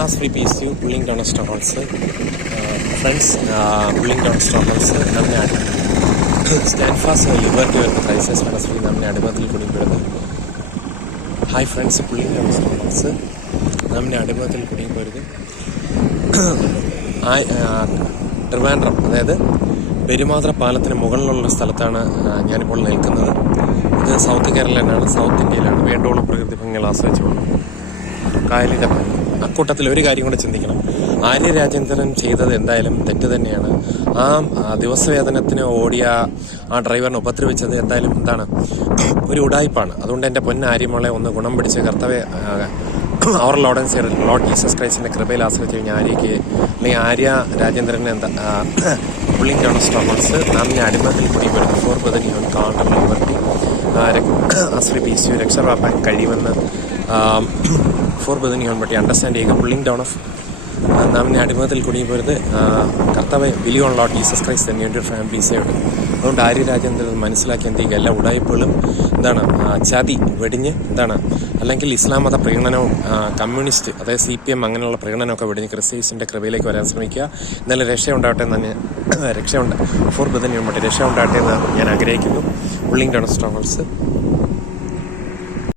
ആസ്ഫ്രി piece you pulling down strongholds friends pulling down strongholds നമ്മുടെ stand fast liberty വരുന്ന crisis മനസ്സിൽ നമ്മുടെ അടിമത്തിൽ കുടുങ്ങിപ്പെടുന്നത് hi friends pulling down strongholds നമ്മുടെ അടിമത്തിൽ കുടുങ്ങിപ്പോരുത് ട്രിവാൻഡ്രം അതായത് പെരുമാത്ര പാലത്തിന് മുകളിലുള്ള സ്ഥലത്താണ് ഞാനിപ്പോൾ നിൽക്കുന്നത്. ഇത് സൗത്ത് കേരളയിലാണ് സൗത്ത് ഇന്ത്യയിലാണ് വേണ്ടോളം പ്രകൃതി ഭംഗികൾ ആസ്വദിച്ചുകൊണ്ട് കായലിന്റെ ഭംഗി. അക്കൂട്ടത്തിൽ ഒരു കാര്യം കൂടെ ചിന്തിക്കണം. ആര്യ രാജേന്ദ്രൻ ചെയ്തത് എന്തായാലും തെറ്റ് തന്നെയാണ്. ആ ദിവസവേതനത്തിന് ഓടിയ ആ ഡ്രൈവറിനെ ഉപദ്രവിച്ചത് എന്തായാലും എന്താണ്? ഒരു ഉടായ്പാണ്. അതുകൊണ്ട് എന്റെ പൊന്ന ആര്യമോളെ ഒന്ന് ഗുണം പിടിച്ച് കർത്തവ്യ അവർ ലോഡൻസ് ലോർഡ് ജീസസ് ക്രൈസ്റ്റിന്റെ കൃപയിൽ ആശ്രയിച്ച് കഴിഞ്ഞാൽ ആര്യയ്ക്ക് അല്ലെങ്കിൽ ആര്യ രാജേന്ദ്രനെ എന്താ പുള്ളിംഗ് ഡൗൺ നാം ഞാൻ അടിമത്തിൽ കൂടി വരുന്ന ഫോർ ബദൻ യൂൺ കാണ്ടർ ലിബർട്ടി ആശ്രി പി സി രക്ഷപ്രാപ്പാൻ കഴിയുമെന്ന് ഫോർ ബദൻ യൂൺ പറ്റി അണ്ടർസ്റ്റാൻഡ് ചെയ്യുക. പുള്ളിംഗ് ഡൗൺ ഓഫ് നാമിനെ അടിമത്തിൽ കുടുങ്ങിപ്പോരുത് കർത്താവ് ബിലിയോൺ ലോട്ട് ജീസസ് ക്രൈസ്റ്റ് തന്നെ ഒരു ഫാമിലീസയുണ്ട് അതുകൊണ്ട് ആര്യ രാജേന്ദ്രൻ മനസ്സിലാക്കി എന്ത് ചെയ്യുക? എല്ലാ ഉടായ്പകളും എന്താണ് ചതി വെടിഞ്ഞ് എന്താണ് അല്ലെങ്കിൽ ഇസ്ലാം മത പ്രകടനവും കമ്മ്യൂണിസ്റ്റ് അതായത് സി പി എം അങ്ങനെയുള്ള പ്രകടനമൊക്കെ വെടിഞ്ഞ് ക്രിസ്ത്യൻസിന്റെ കൃപയിലേക്ക് വരാൻ ശ്രമിക്കുക. എന്നാലും രക്ഷയുണ്ടാവട്ടെ എന്ന് രക്ഷ രക്ഷയുണ്ട്. ഫോർ ബദൻ യൂണിറ്റ് രക്ഷ ഉണ്ടാകട്ടെ എന്ന് ഞാൻ ആഗ്രഹിക്കുന്നു. ഉള്ളിങ് ഡൗൺ സ്റ്റോൾസ്